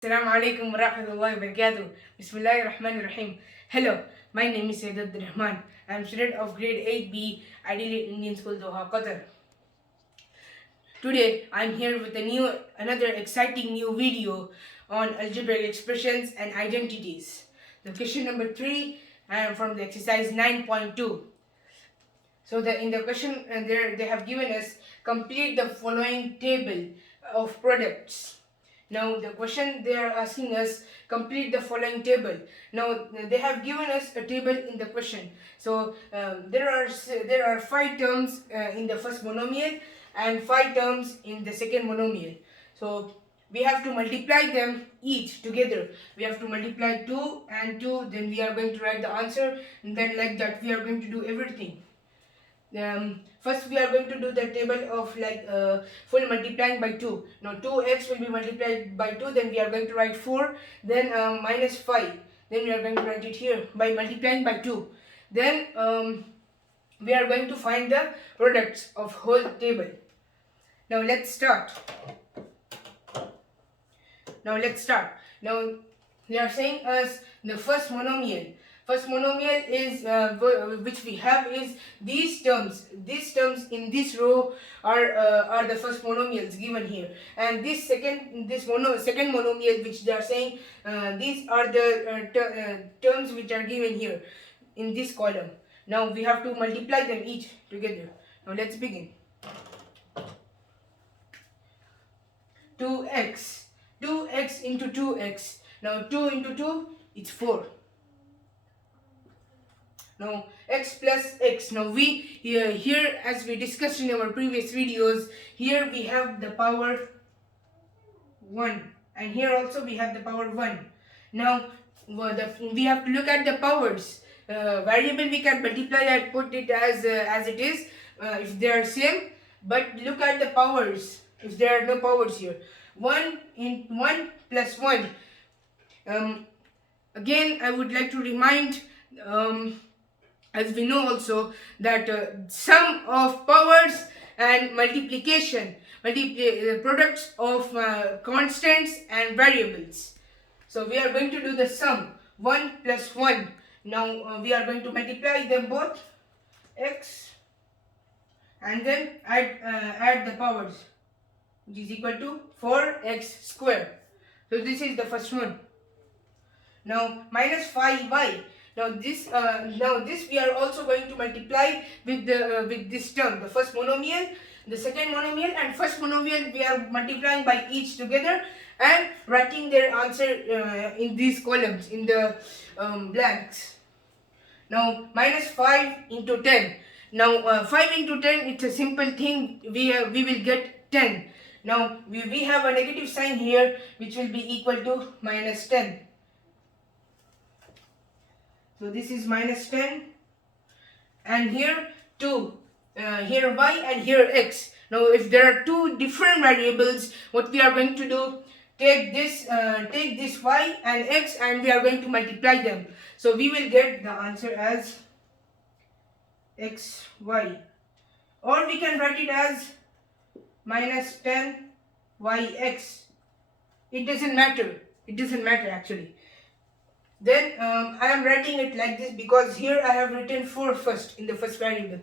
Assalamu alaikum warahmatullahi wabarakatuh. Bismillahirrahmanirrahim. Hello, my name is Syed. I am student of grade 8B, Ideal Indian School, Doha, Qatar. Today, I am here with another exciting new video on algebraic expressions and identities. The question number 3 from the exercise 9.2. So in the question they have given us complete the following table of products. Now the question they are asking us complete the following table. Now they have given us a table in the question. So there are 5 terms in the first monomial and 5 terms in the second monomial. So we have to multiply them each together. We have to multiply 2 and 2, then we are going to write the answer, and then like that we are going to do everything. First we are going to do the table of full multiplying by 2. Now 2x will be multiplied by 2, then we are going to write 4, then minus 5, then we are going to write it here by multiplying by 2. Then we are going to find the products of whole table. Now let's start. Now they are saying us the first monomial. First monomial is which we have is these terms. These terms in this row are the first monomials given here, and this second monomial which they are saying these are the terms which are given here in this column. Now we have to multiply them each together. Now let's begin. 2x into 2x. Now 2 into 2, it's 4. Now x plus x. Now we here as we discussed in our previous videos, here we have the power 1, and here also we have the power 1. Now we have to look at the powers. Variable we can multiply and put it as it is if they are same, but look at the powers if there are no powers here. 1 in 1 plus 1. Again I would like to remind, as we know also, that sum of powers and multiplication, products of constants and variables. So we are going to do the sum 1 plus 1. Now we are going to multiply them both, x, and then add the powers, which is equal to 4x square. So this is the first one. Now minus 5y. Now this we are also going to multiply with this term, the first monomial, the second monomial, and first monomial we are multiplying by each together and writing their answer in these columns, in the blanks. Now minus 5 into 10. Now 5 into 10, it's a simple thing. We will get 10. Now we have a negative sign here, which will be equal to minus 10. So this is minus 10, and here 2, here y and here x. Now if there are two different variables, what we are going to do, take this y and x, and we are going to multiply them. So we will get the answer as xy, or we can write it as minus 10 yx. It doesn't matter actually. Then I am writing it like this because here I have written 4 first in the first variable.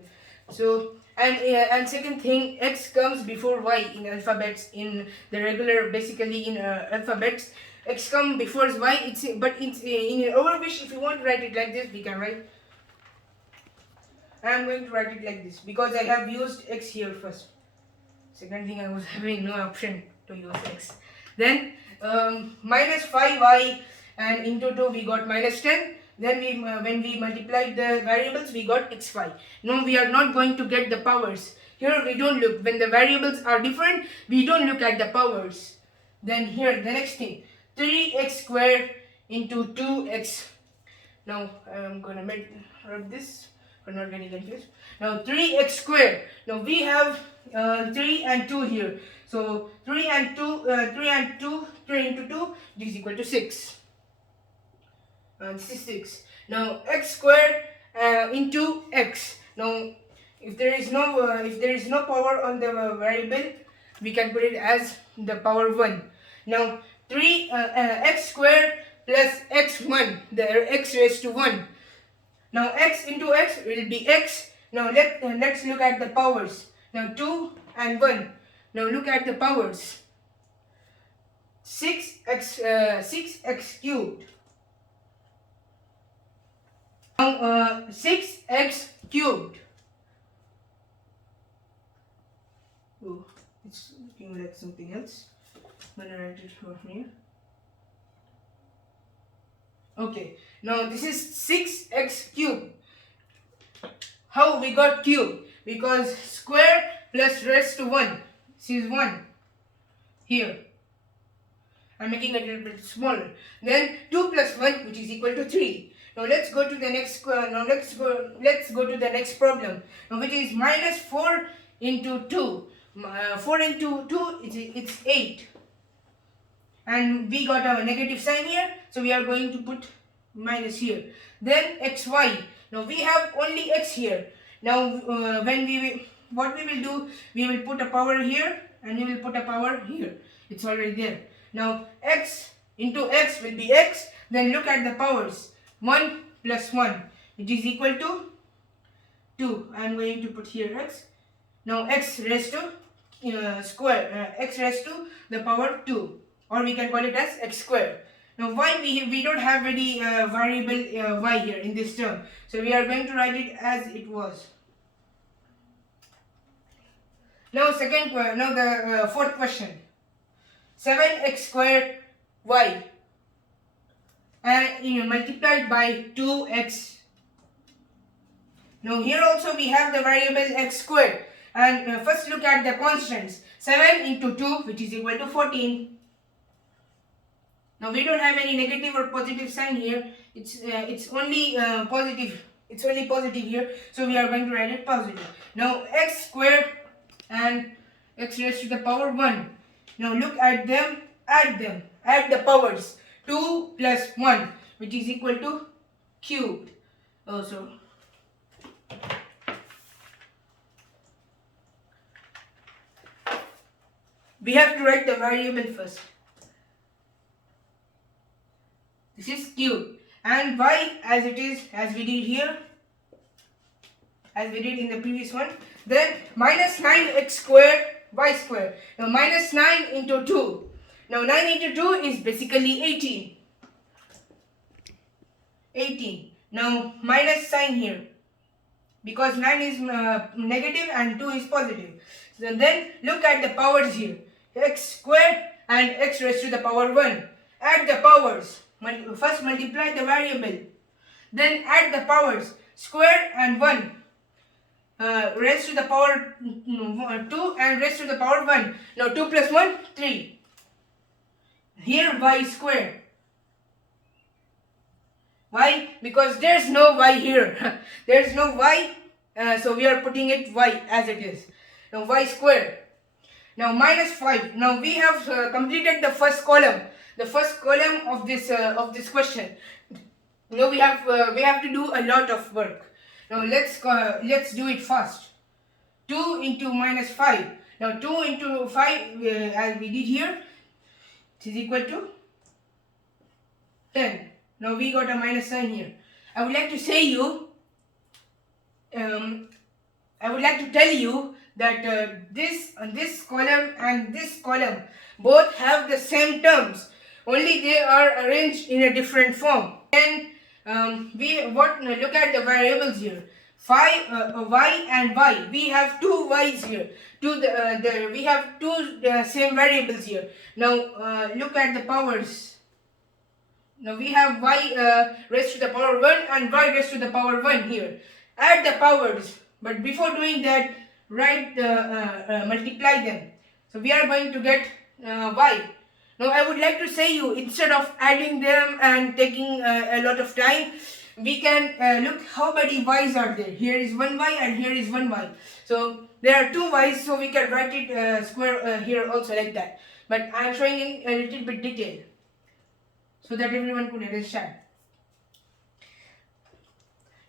So and second thing, x comes before y in alphabets, in the regular, basically in alphabets. X comes before y. But it's in our wish, if you want to write it like this, we can write. I am going to write it like this because I have used x here first. Second thing, I was having no option to use x. Then minus 5y. And into 2 we got minus 10. Then when we multiplied the variables, we got xy. Now we are not going to get the powers. Here we don't look. When the variables are different, we don't look at the powers. Then here the next thing, 3x squared into 2x. Now I am gonna rub this for not getting confused. Now 3x squared. Now we have 3 and 2 here. So 3 into 2, this is equal to 6. This is 6. Now x squared into x. Now if there is no power on the variable, we can put it as the power 1. Now x square plus x1, the x raised to 1. Now x into x will be x. Now let's look at the powers. Now 2 and 1. Now look at the powers. 6x cubed. Now 6x cubed. Oh, it's looking like something else. I'm gonna write it from here. Okay, now this is 6x cubed. How we got cube? Because square plus raised to 1. This is 1 here. I'm making it a little bit smaller. Then 2 plus 1, which is equal to 3. Now let's go to the next. Let's go to the next problem. Now which is minus 4 into 2. 4 into 2 it's 8. And we got a negative sign here, so we are going to put minus here. Then xy. Now we have only x here. Now what we will do, we will put a power here and we will put a power here. It's already there. Now x into x will be x. Then look at the powers. 1 plus 1, which is equal to 2. I am going to put here x. Now x raised to x raised to the power 2, or we can call it as x square. Now y, we don't have any variable y here in this term, so we are going to write it as it was. Now the fourth question. 7x squared y and multiplied by 2x. Now here also we have the variable x squared, and first look at the constants. 7 into 2, which is equal to 14. Now we don't have any negative or positive sign here. It's only positive. It's only positive here, so we are going to write it positive. Now x squared and x raised to the power 1. Now look at them, add the powers. 2 plus 1, which is equal to cubed. Also, we have to write the variable first. This is cube, and y as it is, as we did here, as we did in the previous one. Then minus 9x squared y squared. Now minus 9 into 2. Now 9 into 2 is basically 18. 18. Now minus sign here, because 9 is negative and 2 is positive. So then look at the powers here. X squared and x raised to the power 1. Add the powers. First multiply the variable. Then add the powers. Square and 1. Raised to the power 2 and raised to the power 1. Now 2 plus 1, 3. Here y squared. Why? Because there's no y here. There's no y, so we are putting it y as it is. Now y squared. Now minus 5. Now we have completed the first column. The first column of this question. Now we have to do a lot of work. Now let's do it fast. 2 into minus 5. Now 2 into 5 as we did here, it is equal to 10. Now we got a minus sign here. I would like to tell you that this column and this column both have the same terms, only they are arranged in a different form. And look at the variables here. Y and y. We have two y's here. We have two same variables here. Now look at the powers. Now we have y raised to the power 1 and y raised to the power 1 here. Add the powers, but before doing that, multiply them. So we are going to get y. Now I would like to say you, instead of adding them and taking a lot of time, we can look how many y's are there. Here is one y and here is one y. So there are two y's, so we can write it square here also like that. But I am showing in a little bit detail, so that everyone could understand.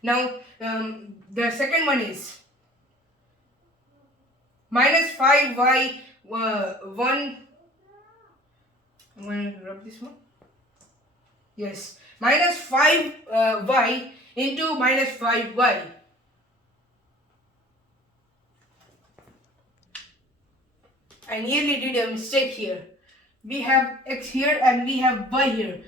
Now the second one is minus 5y 1 I'm going to rub this one. Yes, minus 5y into minus 5y. I nearly did a mistake here. We have x here and we have y here.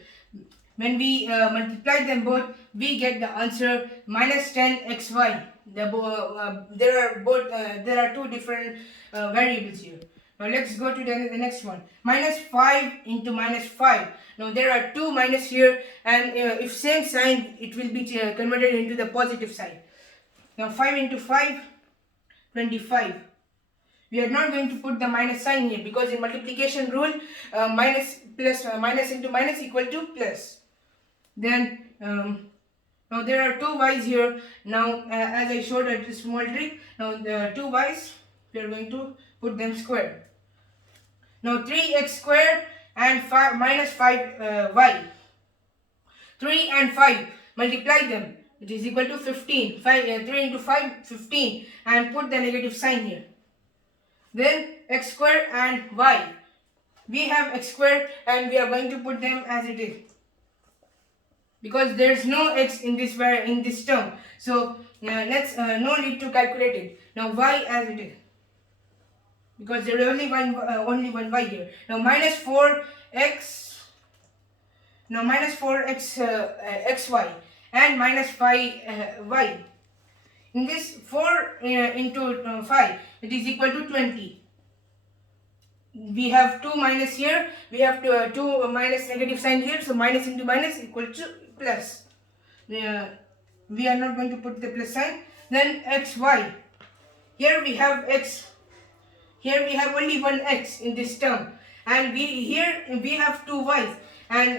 When we multiply them both, we get the answer minus 10xy. There are two different variables here. Now let's go to the next one. Minus 5 into minus 5. Now there are two minus here, and if same sign, it will be converted into the positive sign. Now 5 into 5, 25. We are not going to put the minus sign here because in multiplication rule, minus into minus equal to plus. Then now there are two y's here. Now as I showed a small trick, now the two y's, we are going to put them square. Now 3x square and minus 5y. 3 and 5, multiply them. It is equal to 15. 3 into 5, 15, and put the negative sign here. Then x square and y. We have x square and we are going to put them as it is, because there is no x in this term. So let's no need to calculate it. Now y as it is, because there is only one y here. Now minus 4x. Now minus 4x xy and minus 5y. In this 4 into 5, it is equal to 20. We have 2 minus here, we have 2 minus negative sign here, so minus into minus equal to plus. We are not going to put the plus sign. Then xy. Here we have x. Here we have only one x in this term, and we have two y's. And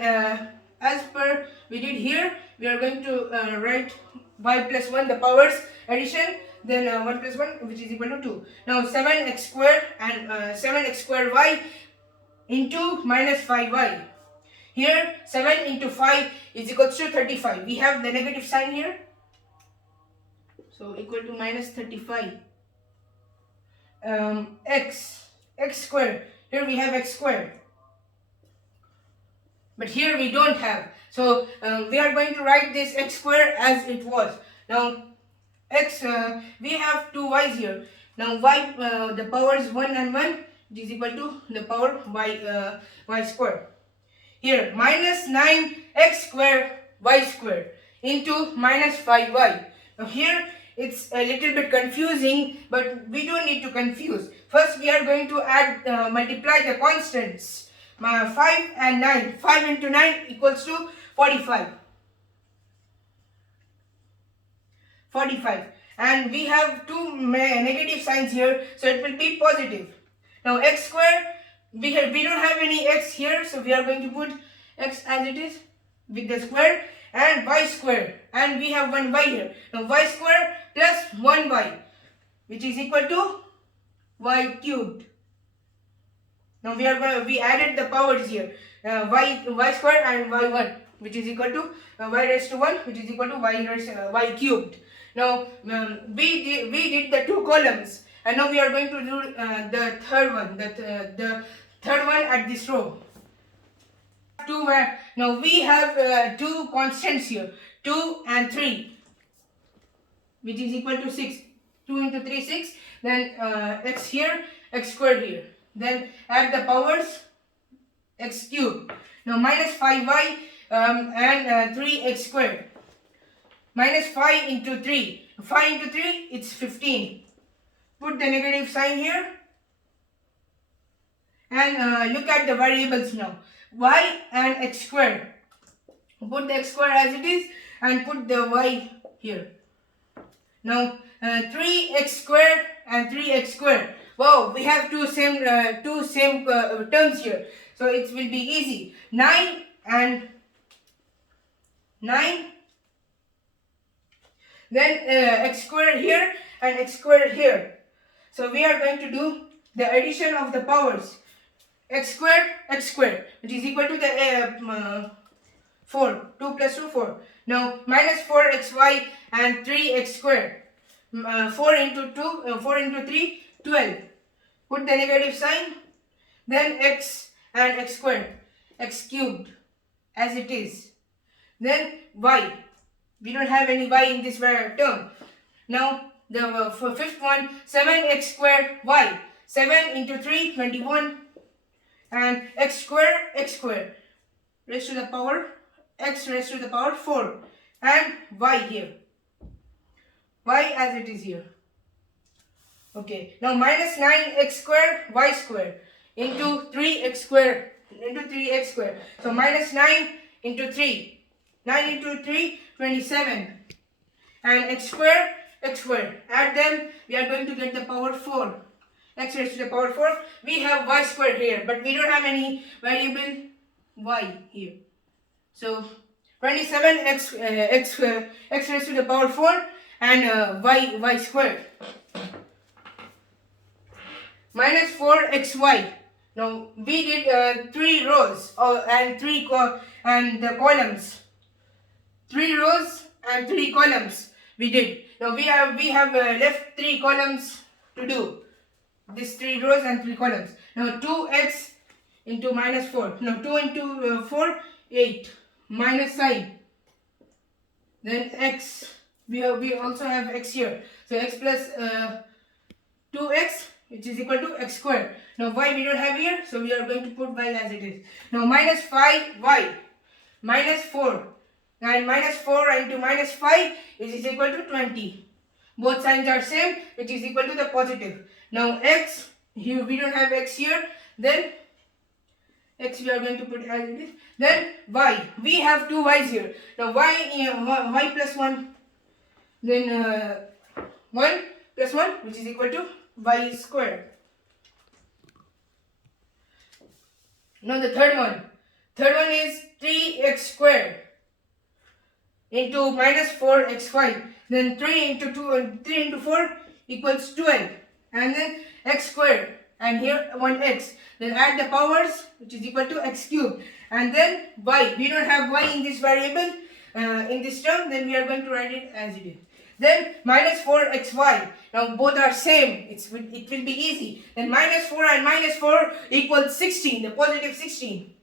as per we did here, we are going to write y plus 1, the powers addition, then 1 plus 1, which is equal to 2. Now 7x square and 7x square y into minus 5y. Here 7 into 5 is equal to 35. We have the negative sign here, so equal to minus 35. X square. Here we have x square, but here we don't have. So we are going to write this x square as it was. Now x, we have two y's here. Now y, the power is 1 and 1, it is equal to the power y square. Here minus 9x square y square into minus 5y. Now here it's a little bit confusing, but we don't need to confuse. First we are going to add, multiply the constants. 5 and 9. 5 into 9 equals to 45. 45. And we have two negative signs here, so it will be positive. Now x square, we don't have any x here, so we are going to put x as it is with the square, and y square, and we have one y here. Now y square plus 1y, which is equal to y cubed. Now we added the powers here, y square and y1, which is equal to y raised to 1, which is equal to y cubed. Now we did the two columns, and now we are going to do the third one, the third one at this row. Now we have two constants here, 2 and 3, which is equal to 6. 2 into 3, 6. Then x here, x squared here. Then add the powers, x cubed. Now minus 5y and 3x squared. Minus 5 into 3. 5 into 3, it's 15. Put the negative sign here. And look at the variables now. Y and x squared. Put the x squared as it is and put the y here. Now 3x squared and 3x squared. Wow, we have two same terms here, so it will be easy. 9 and 9. Then x squared here and x squared here. So we are going to do the addition of the powers. X squared, which is equal to the 4. 2 plus 2, 4. Now minus 4xy and 3x squared. 4 into 2, 4 into 3, 12. Put the negative sign. Then x and x squared. x cubed as it is. Then y, we don't have any y in this term. Now the for fifth one, 7x square y, 7 into 3, 21, and x square raised to the power x raised to the power 4, and y here, y as it is here. Okay, now minus 9x square y square into 3x square into 3x square. So minus 9 into 3. 9 into 3, 27. And x square. Add them, we are going to get the power 4. X raised to the power 4. We have y square here, but we don't have any variable y here. So 27x x raised to the power 4 and y squared. Minus 4xy. Now we did 3 rows and the columns. 3 rows and 3 columns we did. Now we have left 3 columns to do. These 3 rows and 3 columns. Now 2x into minus 4. Now 2 into 4, 8. Minus sign. Then x. We also have x here. So x plus 2x, which is equal to x squared. Now y we don't have here, so we are going to put y as it is. Now minus 5y minus 4, and minus 4 into minus 5 is equal to 20. Both signs are same, which is equal to the positive. Now x, here we don't have x here, then x we are going to put as it is. Then y, we have 2 y's here. Now y plus 1, then 1 plus 1, which is equal to y squared. Now the third one is 3x squared into minus 4xy. Then 3 into 4 equals 12, and then x squared, and here 1x. Then add the powers, which is equal to x cubed, and then y. We don't have y in this variable in this term, then we are going to write it as it is. Then minus 4xy. Now both are same. It will be easy. Then minus 4 and minus 4 equals 16. The positive 16.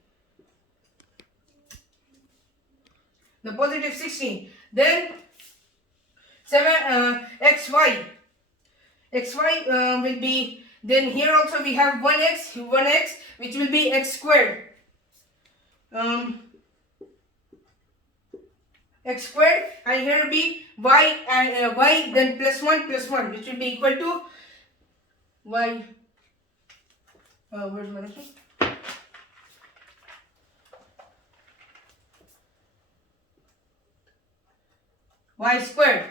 The positive 16. Then 7 xy. Xy will be. Then here also we have 1x, which will be x squared. X squared, and here will be y and y, then plus 1, which will be equal to y. Where's my next one? Y squared,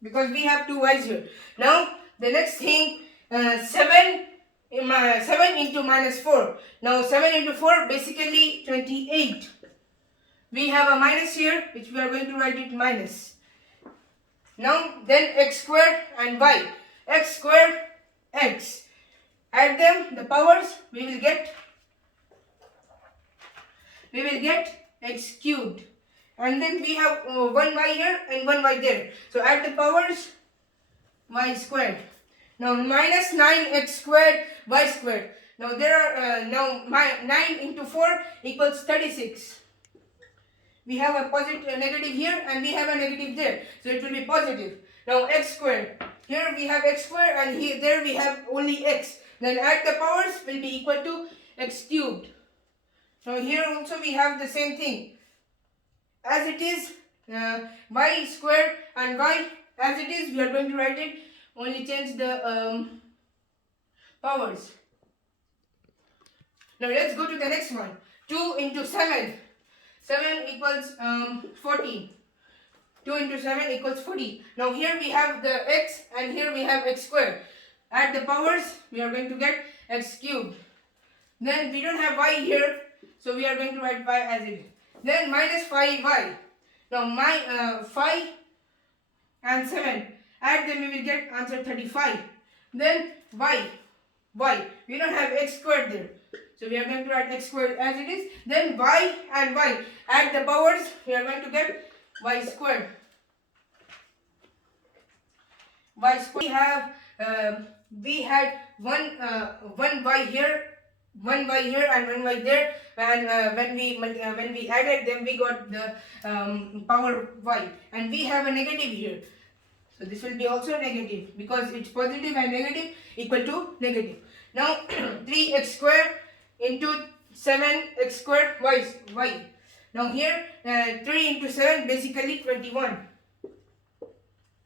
because we have 2 y's here. Now the next thing, 7 into minus 4. Now 7 into 4, basically 28. We have a minus here, which we are going to write it minus. Now then x squared and y. X squared, x. Add them, the powers, we will get x cubed. And then we have 1 y here and 1 y there. So add the powers, y squared. Now minus 9x squared, y squared. Now there are now 9 into 4 equals 36. We have a negative here and we have a negative there. So it will be positive. Now x squared. Here we have x squared and there we have only x. Then add the powers, will be equal to x cubed. Now here also we have the same thing. As it is, y squared and y as it is, we are going to write it. Only change the powers. Now let's go to the next one. 2 into 7. 7 equals 14. 2 into 7 equals 40. Now here we have the x and here we have x squared. Add the powers, we are going to get x cubed. Then we don't have y here, so we are going to write y as it is. Then minus 5y. Now 5 and 7. Add them, we will get answer 35. Then y. We don't have x squared there. So we are going to write x squared as it is. Then y and y. Add the powers, we are going to get y squared. We had one y here, one y here and one y there, and when we added them, we got the power y, and we have a negative here. So this will be also negative because it's positive and negative equal to negative. Now 3x square into 7x square y. Now here 3 into 7 basically 21.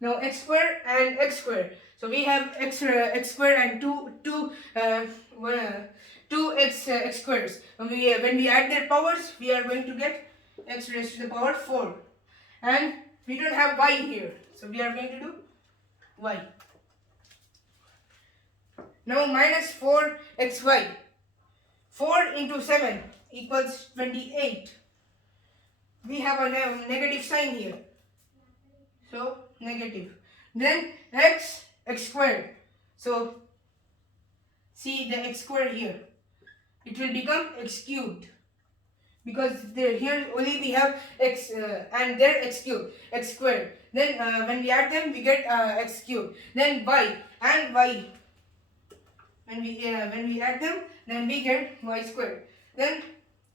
Now x square and x square. So we have x square and two x squares. When we add their powers, we are going to get x raised to the power 4. And we don't have y here, so we are going to do y. Now minus 4xy. 4 into 7 equals 28. We have a negative sign here, so negative. Then x squared. So see the x squared here. It will become x cubed because here only we have x and there x cubed, x squared. Then when we add them, we get x cubed. Then y and y. When we add them, then we get y squared. Then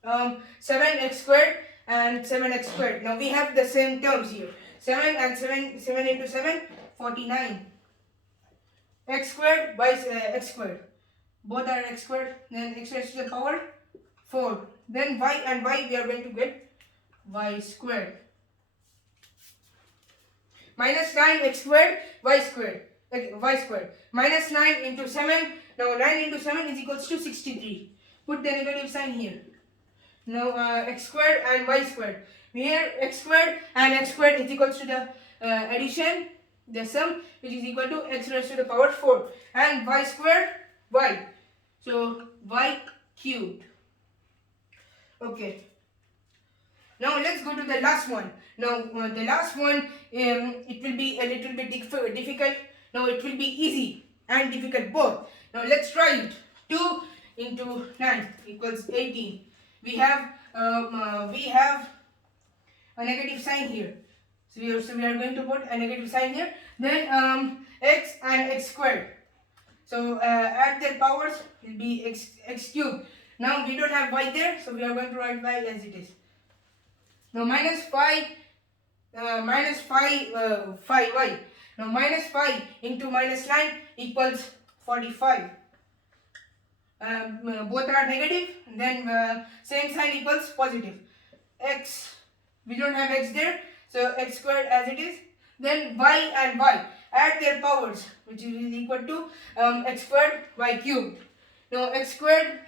7x squared and 7x squared. Now we have the same terms here. 7 and 7 into 7, 49. X squared by x squared. Both are x squared. Then x raised to the power 4. Then y and y, we are going to get y squared. Minus 9x squared, y squared. Y squared. Minus 9 into 7. Now 9 into 7 is equals to 63. Put the negative sign here. Now x squared and y squared. Here x squared and x squared is equals to the addition, the sum, which is equal to x raised to the power 4. And y squared, y. So y cubed. Okay. Now let's go to the last one. Now the last one, it will be a little bit difficult. Now it will be easy and difficult both. Now let's try it. 2 into 9 equals 18. We have a negative sign here. So we are going to put a negative sign here. Then x and x squared. So add their powers will be x cubed. Now we don't have y there, so we are going to write y as it is. Now minus 5 y. Now minus 5 into minus 9 equals 45. Both are negative, then same sign equals positive. X, we don't have x there, so x squared as it is. Then y and y, add their powers, which is equal to x squared y cubed. Now x squared,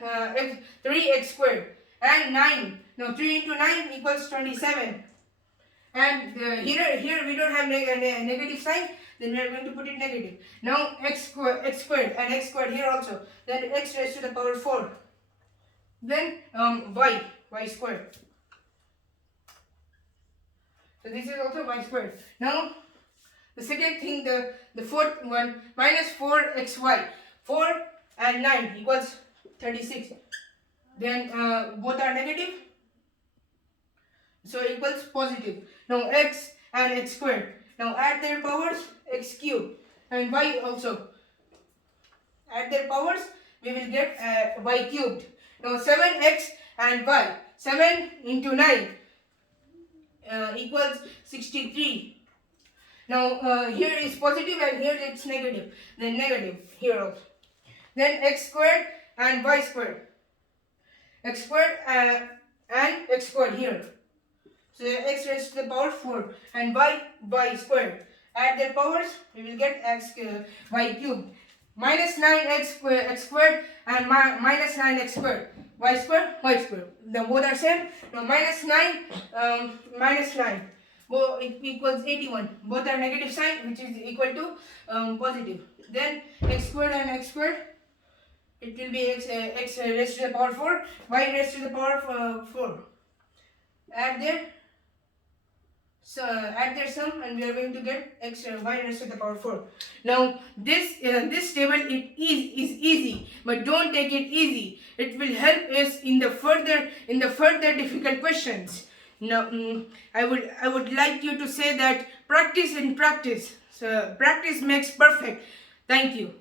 3x squared and 9. Now 3 into 9 equals 27. And here we don't have negative sign, then we are going to put it negative. Now x squared and x squared here also. Then x raised to the power 4. Then y squared. So this is also y squared. Now the second thing, the fourth one, minus 4xy. 4 and 9 equals 36. Then both are negative, so equals positive. Now x and x squared. Now add their powers, x cubed, and y also. Add their powers, we will get y cubed. Now 7x and y. 7 into 9 equals 63. Now here is positive and here it's negative. Then negative here also. Then x squared and y squared. X squared and x squared here. So x raised to the power 4 and y squared. Add their powers, we will get y cubed. Minus 9x squared and minus 9x squared. Y squared, y squared. The both are same. Now minus 9, minus 9. Both it equals 81. Both are negative sign, which is equal to positive. Then x squared and x squared. It will be x raised to the power 4, y raised to the power 4. Add their sum, and we are going to get y raised to the power 4. Now this table is easy, but don't take it easy. It will help us in the further difficult questions. Now I would like you to say that practice and practice. So practice makes perfect. Thank you.